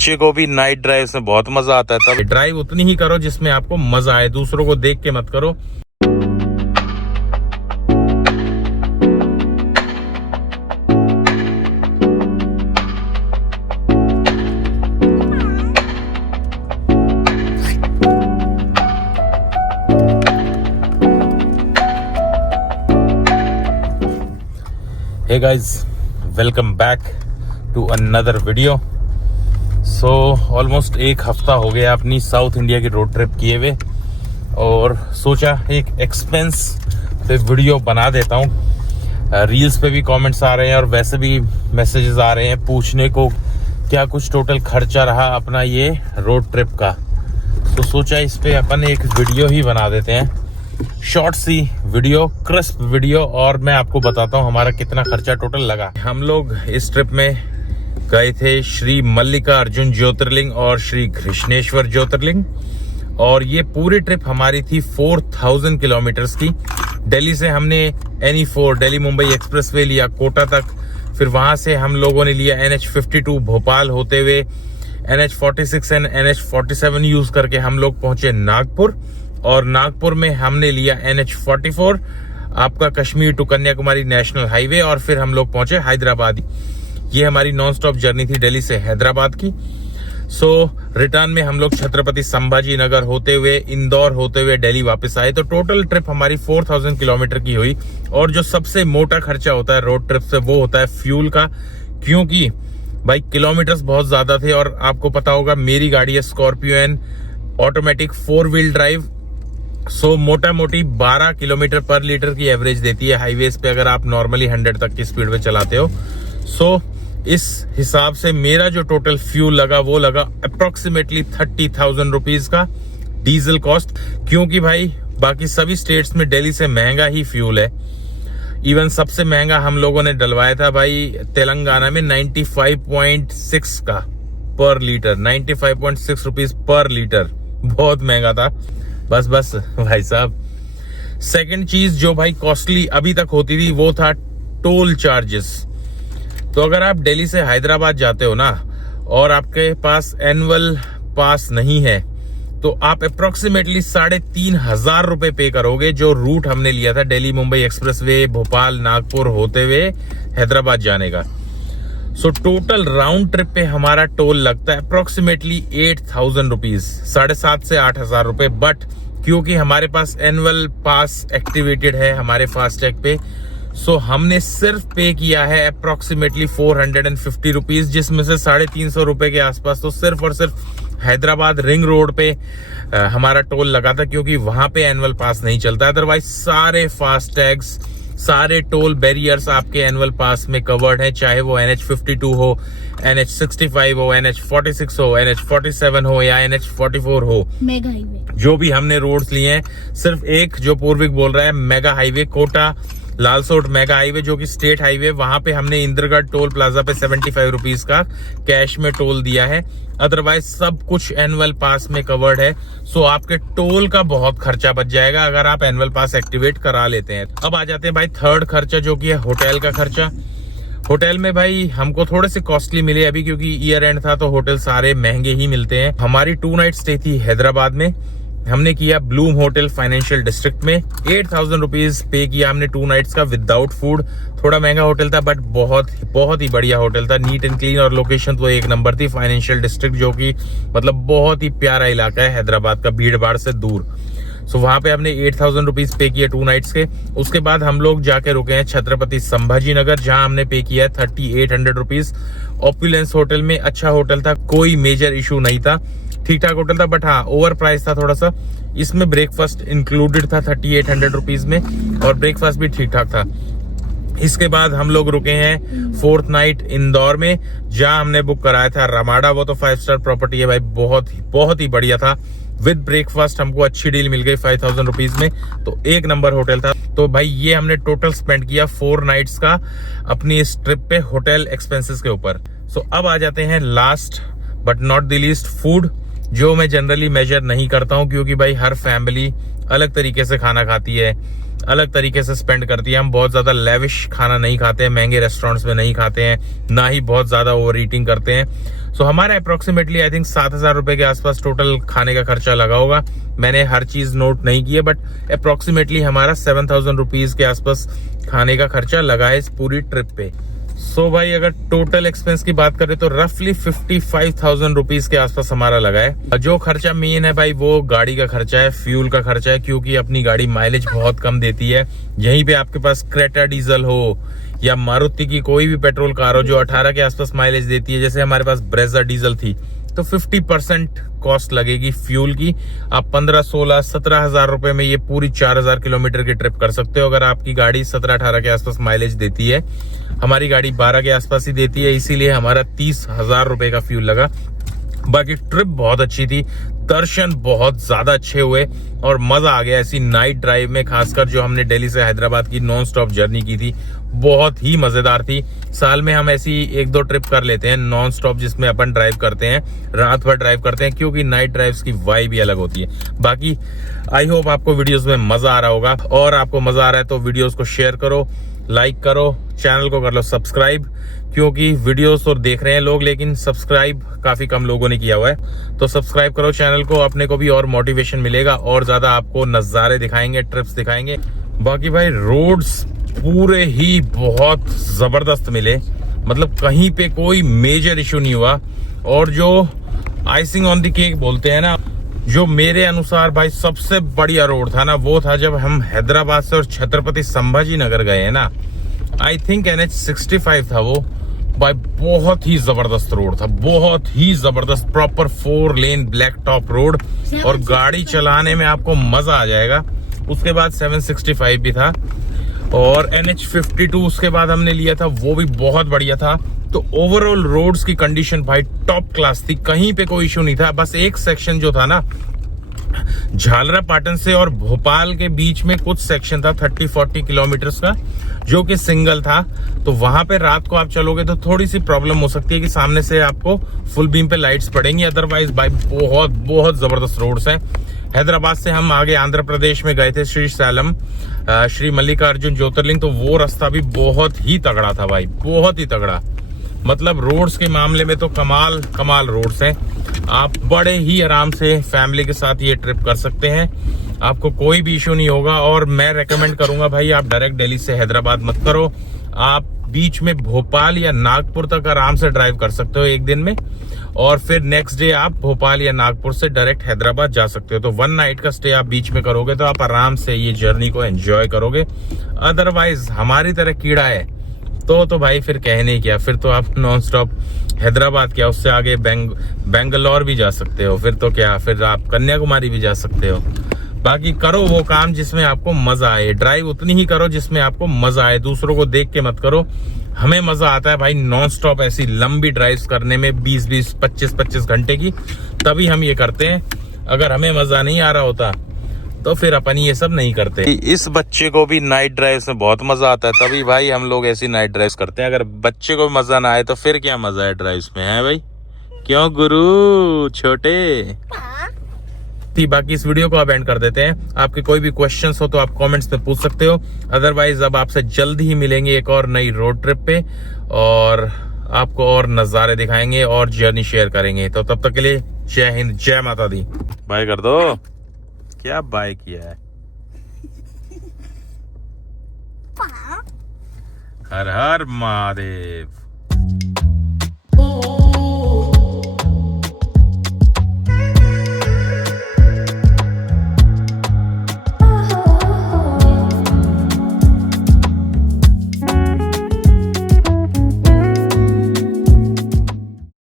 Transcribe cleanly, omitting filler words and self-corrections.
बच्चे को भी नाइट ड्राइव में बहुत मजा आता है। तब ड्राइव उतनी ही करो जिसमें आपको मजा आए, दूसरों को देख के मत करो। Hey guys, welcome back to another video. So almost एक हफ्ता हो गया अपनी साउथ इंडिया की रोड ट्रिप किए हुए और सोचा एक एक्सपेंस पे वीडियो बना देता हूँ। रील्स पे भी कमेंट्स आ रहे हैं और वैसे भी मैसेजेस आ रहे हैं पूछने को क्या कुछ टोटल खर्चा रहा अपना ये रोड ट्रिप का। तो सोचा इस पे अपन एक वीडियो ही बना देते हैं, शॉर्ट सी वीडियो, क्रिस्प वीडियो, और मैं आपको बताता हूँ हमारा कितना खर्चा टोटल लगा। हम लोग इस ट्रिप में गए थे श्री मल्लिकार्जुन ज्योतिर्लिंग और श्री कृष्णेश्वर ज्योतिर्लिंग, और ये पूरी ट्रिप हमारी थी 4000 किलोमीटर्स की। दिल्ली से हमने NE4 दिल्ली मुंबई एक्सप्रेसवे लिया कोटा तक, फिर वहां से हम लोगों ने लिया NH52 भोपाल होते हुए NH46 एंड NH47 यूज करके हम लोग पहुंचे नागपुर, और नागपुर में हमने लिया NH44 आपका Kashmir to Kanyakumari national highway, और फिर हम लोग पहुंचे हैदराबाद। ये हमारी नॉन स्टॉप जर्नी थी दिल्ली से हैदराबाद की। सो रिटर्न में हम लोग छत्रपति संभाजी नगर होते हुए इंदौर होते हुए दिल्ली वापस आए। तो टोटल ट्रिप हमारी 4000 किलोमीटर की हुई। और जो सबसे मोटा खर्चा होता है रोड ट्रिप से वो होता है फ्यूल का, क्योंकि भाई किलोमीटर्स बहुत ज्यादा थे। और आपको पता होगा मेरी गाड़ी है Scorpio N automatic 4 wheel drive, so मोटा मोटी 12 किलोमीटर पर लीटर की एवरेज देती है हाईवेज पे अगर आप नॉर्मली 100 तक की स्पीड पे चलाते हो। सो इस हिसाब से मेरा जो टोटल फ्यूल लगा वो लगा अप्रोक्सीमेटली 30,000 रुपीज का डीजल कॉस्ट, क्योंकि भाई बाकी सभी स्टेट्स में दिल्ली से महंगा ही फ्यूल है। इवन सबसे महंगा हम लोगों ने डलवाया था भाई तेलंगाना में 95.6 का पर लीटर, 95.6 रुपीज पर लीटर, बहुत महंगा था। बस भाई साहब। सेकंड चीज जो भाई कॉस्टली अभी तक होती थी वो था टोल चार्जेस। तो अगर आप दिल्ली से हैदराबाद जाते हो ना और आपके पास एनुअल पास नहीं है तो आप अप्रोक्सीमेटली 3500 रुपए पे करोगे, जो रूट हमने लिया था दिल्ली मुंबई एक्सप्रेसवे भोपाल नागपुर होते हुए हैदराबाद जाने का। सो टोटल राउंड ट्रिप पे हमारा टोल लगता है अप्रोक्सीमेटली 8000 रुपीज, 7,500 से 8,000 रुपए। बट क्योंकि हमारे पास एनुअल पास एक्टिवेटेड है हमारे फास्टैग पे, सो हमने सिर्फ पे किया है अप्रोक्सीमेटली 450 रुपीज, जिसमें से 350 रुपए के आसपास तो सिर्फ और सिर्फ हैदराबाद रिंग रोड पे हमारा टोल लगा था, क्योंकि वहां पे एनुअल पास नहीं चलता। अदरवाइज सारे फास्टैग्स सारे टोल बैरियर्स आपके एनुअल पास में कवर्ड है, चाहे वो NH52 हो, NH65 हो, NH46 हो, NH47 हो या NH44 हो, मेगा हाईवे जो भी हमने रोड्स लिए हैं। सिर्फ एक जो पूर्विक बोल रहा है mega highway Kota Lalsot mega highway जो कि स्टेट हाईवे, वहां पे हमने इंद्रगढ़ टोल प्लाजा पे 75 रुपीज का कैश में टोल दिया है। अदरवाइज सब कुछ एनुअल पास में कवर्ड है। सो आपके टोल का बहुत खर्चा बच जाएगा अगर आप एनुअल पास एक्टिवेट करा लेते हैं। अब आ जाते हैं भाई थर्ड खर्चा जो कि है होटल का खर्चा। होटल में भाई हमको थोड़े से कॉस्टली मिले अभी, क्योंकि ईयर एंड था तो होटल सारे महंगे ही मिलते हैं। हमारी 2 नाइट स्टे थी हैदराबाद में, हमने किया ब्लूम होटल फाइनेंशियल डिस्ट्रिक्ट में। 8000 रुपीज पे किया हमने 2 नाइट्स का विदाउट फूड। थोड़ा महंगा होटल था बट बहुत ही बढ़िया होटल था, नीट एंड क्लीन, और लोकेशन तो एक नंबर थी। फाइनेंशियल डिस्ट्रिक्ट जो कि मतलब बहुत ही प्यारा इलाका है हैदराबाद का, भीड़ भाड़ से दूर। सो वहां पे हमने 8000 रुपीज पे किए 2 नाइट्स के। उसके बाद हम लोग जाके रुके हैं छत्रपति संभाजी नगर, जहां हमने पे किया है 3800 रुपीज। ऑपुलेंस होटल में, अच्छा होटल था, कोई मेजर इशू नहीं था, ठीक ठाक होटल था। बट हाँ ओवर प्राइस था थोड़ा सा। इसमें ब्रेकफास्ट इंक्लूडेड था 3800 रुपीज में, और ब्रेकफास्ट भी ठीक ठाक था। इसके बाद हम लोग रुके हैं 4th नाइट इंदौर में, जहां हमने बुक कराया था रमाडा। वो तो 5 स्टार प्रॉपर्टी है भाई, बहुत ही बढ़िया था। विद ब्रेकफास्ट हमको अच्छी डील मिल गई 5000 रुपीज में, तो एक नंबर होटल था। तो भाई ये हमने टोटल स्पेंड किया 4 नाइट्स का अपनी इस ट्रिप पे होटल एक्सपेंसेस के ऊपर। सो अब आ जाते हैं last but not the least food. जो मैं जनरली मेजर नहीं करता हूँ, क्योंकि भाई हर फैमिली अलग तरीके से खाना खाती है, अलग तरीके से स्पेंड करती है। हम बहुत ज्यादा लेविश खाना नहीं खाते हैं, महंगे रेस्टोरेंट्स में नहीं खाते हैं, ना ही बहुत ज्यादा ओवर ईटिंग करते हैं। सो हमारा अप्रोक्सीमेटली आई थिंक 7,000 रुपए के आसपास टोटल खाने का खर्चा लगा होगा। मैंने हर चीज नोट नहीं की है, बट अप्रोक्सीमेटली हमारा 7,000 रुपीज के आसपास खाने का खर्चा लगा है इस पूरी ट्रिप पे। सो भाई अगर टोटल एक्सपेंस की बात करें तो रफली 55,000 रुपीज के आसपास हमारा लगा है। जो खर्चा मेन है भाई वो गाड़ी का खर्चा है, फ्यूल का खर्चा है, क्योंकि अपनी गाड़ी माइलेज बहुत कम देती है। यहीं पे आपके पास क्रेटा डीजल हो या मारुति की कोई भी पेट्रोल कार हो जो 18 के आसपास माइलेज देती है, जैसे हमारे पास ब्रेजा डीजल थी, तो 50% कॉस्ट लगेगी फ्यूल की। आप 15, 16, 17,000 रुपए में ये पूरी 4,000 किलोमीटर की ट्रिप कर सकते हो, अगर आपकी गाड़ी 17-18 के आसपास माइलेज देती है। हमारी गाड़ी 12 के आसपास ही देती है, इसीलिए हमारा 30,000 रुपए का फ्यूल लगा। बाकी ट्रिप बहुत अच्छी थी, दर्शन बहुत ज्यादा अच्छे हुए और मजा आ गया ऐसी नाइट ड्राइव में, खासकर जो हमने दिल्ली से हैदराबाद की नॉन स्टॉप जर्नी की थी, बहुत ही मजेदार थी। साल में हम ऐसी 1-2 ट्रिप कर लेते हैं नॉन स्टॉप, जिसमें अपन ड्राइव करते हैं, रात भर ड्राइव करते हैं, क्योंकि नाइट ड्राइव्स की वाइब भी अलग होती है। बाकी आई होप आपको वीडियोस में मजा आ रहा होगा, और आपको मजा आ रहा है तो वीडियोस को शेयर करो, लाइक करो, चैनल को कर लो सब्सक्राइब, क्योंकि वीडियोस तो देख रहे हैं लोग लेकिन सब्सक्राइब काफी कम लोगों ने किया हुआ है। तो सब्सक्राइब करो चैनल को, अपने को भी और मोटिवेशन मिलेगा, और ज्यादा आपको नजारे दिखाएंगे, ट्रिप्स दिखाएंगे। बाकी भाई रोड्स पूरे ही बहुत जबरदस्त मिले, मतलब कहीं पे कोई मेजर इशू नहीं हुआ। और जो आइसिंग ऑन द केक बोलते हैं ना, जो मेरे अनुसार भाई सबसे बढ़िया रोड था ना, वो था जब हम हैदराबाद से और छत्रपति संभाजी नगर गए हैं ना, आई थिंक NH65 था वो भाई, बहुत ही जबरदस्त रोड था, बहुत ही जबरदस्त, प्रॉपर 4 लेन ब्लैक टॉप रोड, और गाड़ी चलाने में आपको मजा आ जाएगा। उसके बाद 765 भी था, और NH52 उसके बाद हमने लिया था, वो भी बहुत बढ़िया था। तो ओवरऑल रोड्स की कंडीशन भाई टॉप क्लास थी, कहीं पे कोई इशू नहीं था। बस एक सेक्शन जो था ना, झालरा पाटन से और भोपाल के बीच में कुछ सेक्शन था 30-40 किलोमीटर का, जो कि सिंगल था, तो वहां पे रात को आप चलोगे तो थोड़ी सी प्रॉब्लम हो सकती है कि सामने से आपको फुल बीम पे लाइट्स पड़ेंगी। अदरवाइज भाई बहुत बहुत जबरदस्त रोड्स हैं। हैदराबाद से हम आगे आंध्र प्रदेश में गए थे, श्री सैलम, श्री मल्लिकार्जुन ज्योतिर्लिंग, तो वो रास्ता भी बहुत ही तगड़ा था भाई, बहुत ही तगड़ा। मतलब रोड्स के मामले में तो कमाल कमाल रोड्स हैं। आप बड़े ही आराम से फैमिली के साथ ये ट्रिप कर सकते हैं, आपको कोई भी इशू नहीं होगा। और मैं रेकमेंड करूंगा भाई, आप डायरेक्ट दिल्ली से हैदराबाद मत करो, आप बीच में भोपाल या नागपुर तक आराम से ड्राइव कर सकते हो एक दिन में, और फिर नेक्स्ट डे आप भोपाल या नागपुर से डायरेक्ट हैदराबाद जा सकते हो। तो 1 नाइट का स्टे आप बीच में करोगे तो आप आराम से ये जर्नी को एंजॉय करोगे। अदरवाइज हमारी तरह कीड़ा है तो भाई फिर कहने क्या, फिर तो आप नॉन स्टॉप हैदराबाद क्या, उससे आगे बेंगलोर भी जा सकते हो, फिर तो क्या, फिर आप कन्याकुमारी भी जा सकते हो। बाकी करो वो काम जिसमें आपको मजा आए, ड्राइव उतनी ही करो जिसमें आपको मजा आए, दूसरों को देख के मत करो। हमें मजा आता है भाई नॉन स्टॉप ऐसी लंबी ड्राइव्स करने में, 20-20, 25-25 घंटे की, तभी हम ये करते हैं। अगर हमें मजा नहीं आ रहा होता तो फिर अपन ये सब नहीं करते। इस बच्चे को भी नाइट ड्राइव में बहुत मजा आता है, तभी भाई हम लोग ऐसी नाइट ड्राइव करते हैं। अगर बच्चे को मजा ना आए तो फिर क्या मजा है ड्राइव में, है भाई? क्यों गुरु छोटे? बाकी इस वीडियो को आप एंड कर देते हैं। आपके कोई भी क्वेश्चंस हो तो आप कमेंट्स में पूछ सकते हो। अदरवाइज अब आपसे जल्द ही मिलेंगे एक और नई रोड ट्रिप पे, और आपको और नजारे दिखाएंगे और जर्नी शेयर करेंगे। तो तब तक के लिए जय हिंद, जय माता दी। बाय कर दो। क्या बाय किया है? हर हर महादेव।